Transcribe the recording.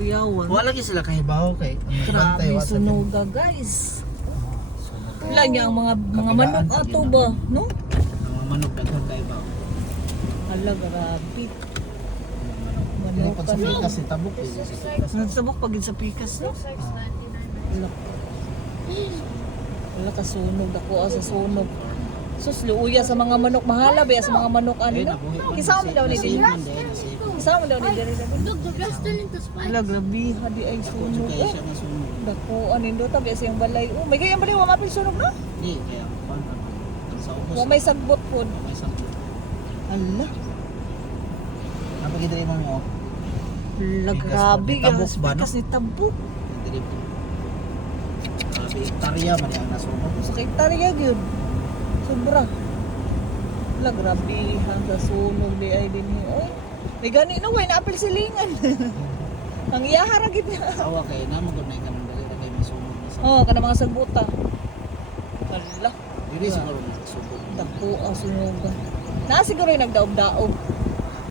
kuyawan. Wala lagi sila kahibaw kay Grabe sunuga guys. Wala niya ang mga manok ato ba, no? Mga manok daghan kahibaw. Hala, grabe. Kaya Manok pag ka sa no. pikas si tabok eh. Nagsabok pag sa pikas, no? Wala. Wala ka sunog. Ako sa sunog. Sus, luuya sa mga manok. Mahala ba sa mga manok ano? Kisama daw ni Dili. Kisama daw ni Dili. Look, the restaurant is fine. Wala, grabe. Hadi ay sunog. Kaya siya na sunog. Dako, anin doon. Tabi siyang balay. Oh, may gayang balay. Wala mapil sunog na. Hindi, kaya pan sa ubos. Wala may sagbot po. May sakit. Hala. Napagidri mo mo. Wala, Pikas grabe. ni Tabuk ba, no? Pikas ni Tabuk. Diri po. Grabe, hektarya man yung nasunog. Sa hektarya yun. Sobra. Wala, grabe. Hangga sunog di ay din. Oy, may gani na. Way, naapil silingan. Ang iyaharagit niya. Awa kay namagod na yung kanang dali na kayo masunog na sa. Oo, kana mga sagbuta. Hala. Yun siguro masasunog. Dako ang sunugan. Na siguro yung nagdaob-daob.